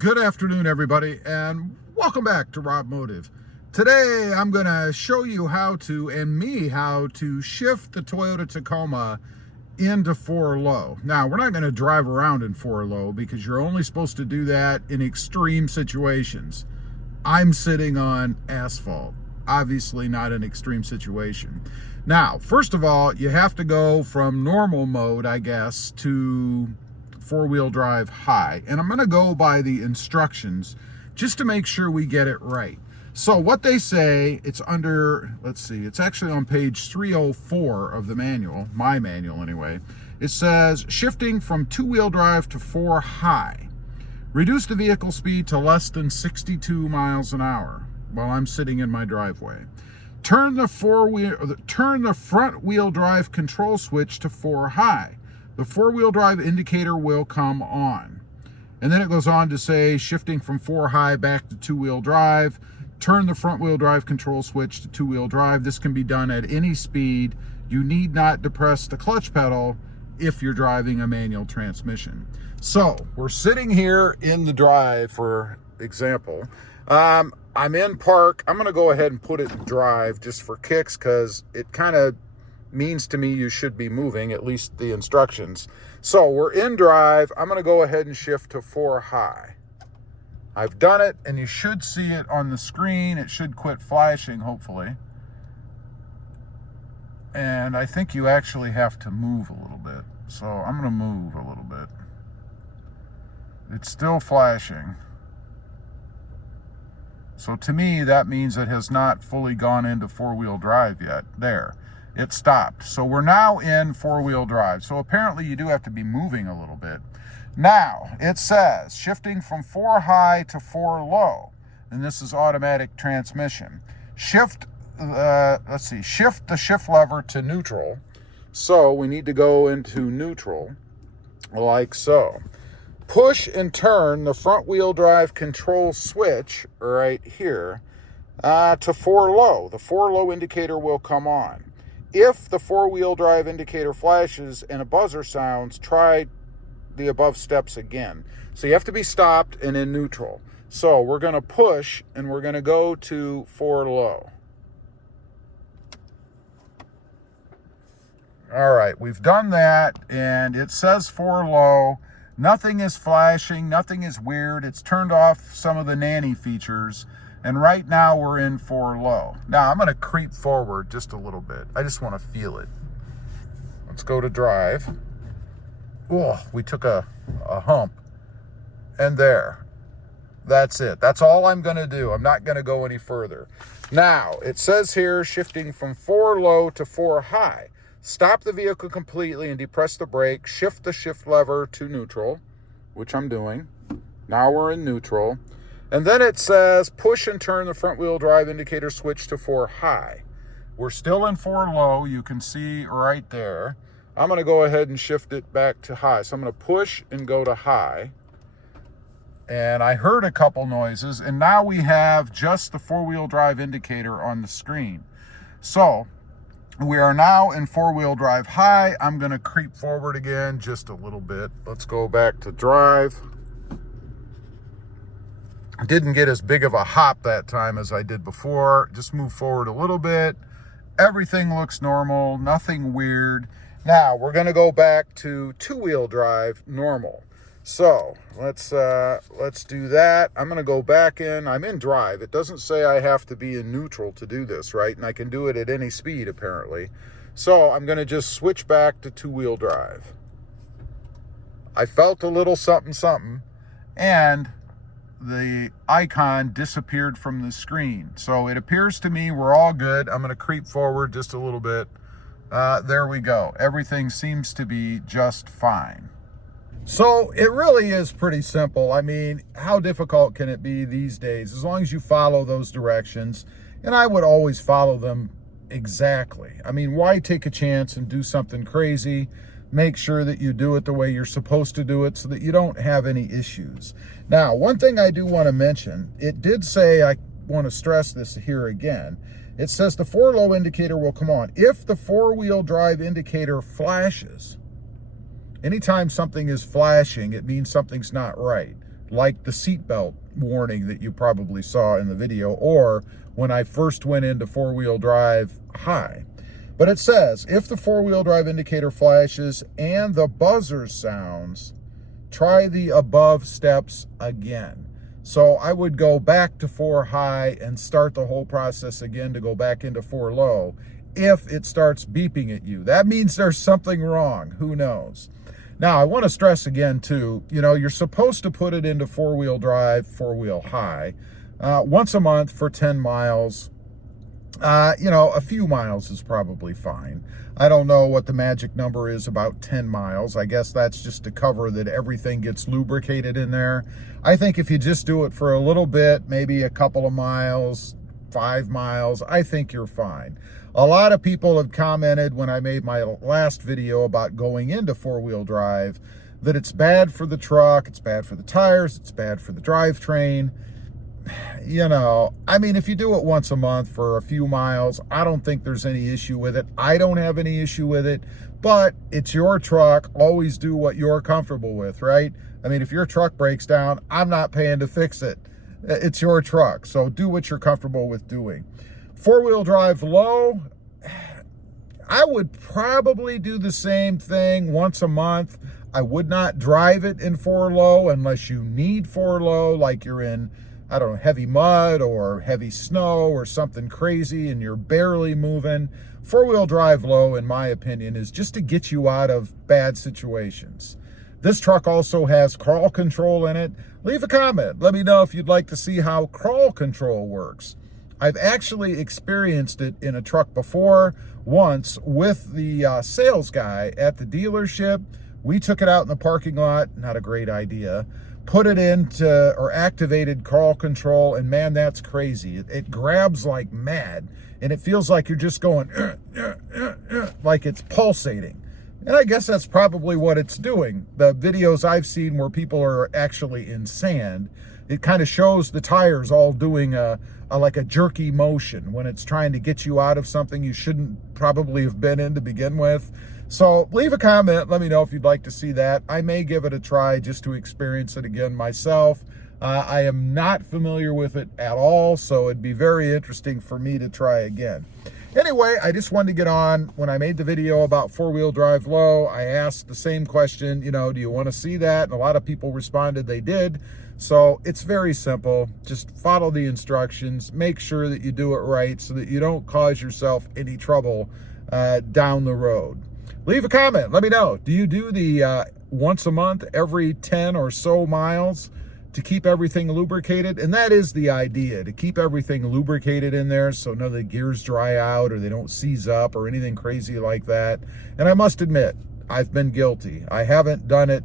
Good afternoon, everybody, and welcome back to RobMotive. Today, I'm going to show you how to shift the Toyota Tacoma into 4-low. Now, we're not going to drive around in 4-low because you're only supposed to do that in extreme situations. I'm sitting on asphalt, obviously not an extreme situation. Now, first of all, you have to go from normal mode, I guess, to 4-wheel drive high. And I'm going to go by the instructions just to make sure we get it right. So what they say, it's under, let's see, it's actually on page 304 of the manual, my manual anyway. It says, shifting from 2-wheel drive to 4 high. Reduce the vehicle speed to less than 62 miles an hour while I'm sitting in my driveway. Turn the front wheel drive control switch to 4 high. The 4-wheel drive indicator will come on. And then it goes on to say, shifting from 4 high back to 2-wheel drive, turn the front wheel drive control switch to 2-wheel drive. This can be done at any speed. You need not depress the clutch pedal if you're driving a manual transmission. So we're sitting here in the drive, for example. I'm in park. I'm going to go ahead and put it in drive just for kicks because it kind of means to me you should be moving, at least the instructions. So we're in drive. I'm going to go ahead and shift to 4 high. I've done it, and you should see it on the screen. It should quit flashing, hopefully. And I think you actually have to move a little bit. So I'm going to move a little bit. It's still flashing. So to me, that means it has not fully gone into 4-wheel drive yet. There. It stopped. So we're now in 4-wheel drive. So apparently you do have to be moving a little bit. Now, it says shifting from 4 high to 4 low. And this is automatic transmission. Shift the shift lever to neutral. So we need to go into neutral like so. Push and turn the front wheel drive control switch right here to 4 low. The 4 low indicator will come on. If the 4-wheel drive indicator flashes and a buzzer sounds, try the above steps again. So you have to be stopped and in neutral. So we're going to push and we're going to go to 4 low. All right, we've done that, and it says 4 low. Nothing is flashing, nothing is weird. It's turned off some of the nanny features. And right now we're in 4 low. Now I'm going to creep forward just a little bit. I just want to feel it. Let's go to drive. Oh, we took a hump. And there. That's it. That's all I'm going to do. I'm not going to go any further. Now, it says here, shifting from 4 low to 4 high. Stop the vehicle completely and depress the brake. Shift the shift lever to neutral, which I'm doing. Now we're in neutral. And then it says, push and turn the front wheel drive indicator switch to 4 high. We're still in 4 low. You can see right there. I'm going to go ahead and shift it back to high. So I'm going to push and go to high. And I heard a couple noises. And now we have just the 4-wheel drive indicator on the screen. So we are now in 4-wheel drive high. I'm going to creep forward again just a little bit. Let's go back to drive. Didn't get as big of a hop that time as I did before. Just move forward a little bit. Everything looks normal, nothing weird. Now we're going to go back to 2-wheel drive normal. So let's do that. I'm going to go back in. I'm in drive. It doesn't say I have to be in neutral to do this, right? And I can do it at any speed apparently. So I'm going to just switch back to 2-wheel drive. I felt a little something, and the icon disappeared from the screen. So it appears to me we're all good. I'm going to creep forward just a little bit. There we go. Everything seems to be just fine. So it really is pretty simple. I mean, how difficult can it be these days? As long as you follow those directions, and I would always follow them exactly. I mean, why take a chance and do something crazy? Make sure that you do it the way you're supposed to do it so that you don't have any issues. Now, one thing I do want to mention, it did say, I want to stress this here again, it says the 4 low indicator will come on. If the 4-wheel drive indicator flashes, anytime something is flashing, it means something's not right. like the seatbelt warning that you probably saw in the video, or when I first went into four-wheel drive high. But it says, if the four-wheel drive indicator flashes and the buzzer sounds, try the above steps again. So I would go back to 4 high and start the whole process again to go back into 4 low. If it starts beeping at you, that means there's something wrong. Who knows? Now, I want to stress again too, you're supposed to put it into four-wheel drive, four-wheel high, once a month for 10 miles. A few miles is probably fine. I don't know what the magic number is about 10 miles. I guess that's just to cover that everything gets lubricated in there. I think if you just do it for a little bit, maybe a couple of miles, 5 miles, I think you're fine. A lot of people have commented when I made my last video about going into four-wheel drive that it's bad for the truck, it's bad for the tires, it's bad for the drivetrain. If you do it once a month for a few miles, I don't think there's any issue with it. I don't have any issue with it, but it's your truck. Always do what you're comfortable with, right? If your truck breaks down, I'm not paying to fix it. It's your truck, so do what you're comfortable with doing. Four-wheel drive low, I would probably do the same thing once a month. I would not drive it in 4 low unless you need 4 low, like you're in, heavy mud or heavy snow or something crazy and you're barely moving. Four-wheel drive low, in my opinion, is just to get you out of bad situations. This truck also has crawl control in it. Leave a comment. Let me know if you'd like to see how crawl control works. I've actually experienced it in a truck before, once with the sales guy at the dealership. We took it out in the parking lot, not a great idea. Put it into, or activated crawl control, and man, that's crazy. It grabs like mad, and it feels like you're just going, like it's pulsating. And I guess that's probably what it's doing. The videos I've seen where people are actually in sand, it kind of shows the tires all doing like a jerky motion when it's trying to get you out of something you shouldn't probably have been in to begin with. So leave a comment. Let me know if you'd like to see that. I may give it a try just to experience it again myself. I am not familiar with it at all, so it'd be very interesting for me to try again. Anyway, I just wanted to get on. When I made the video about four-wheel drive low, I asked the same question, do you want to see that? And a lot of people responded they did. So it's very simple. Just follow the instructions. Make sure that you do it right so that you don't cause yourself any trouble down the road. Leave a comment. Let me know. Do you do the once a month, every 10 or so miles to keep everything lubricated? And that is the idea, to keep everything lubricated in there so none of the gears dry out or they don't seize up or anything crazy like that. And I must admit, I've been guilty. I haven't done it,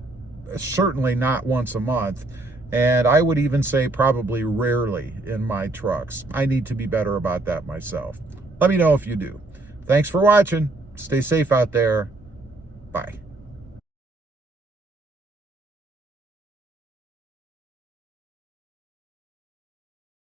certainly not once a month. And I would even say probably rarely in my trucks. I need to be better about that myself. Let me know if you do. Thanks for watching. Stay safe out there. Bye.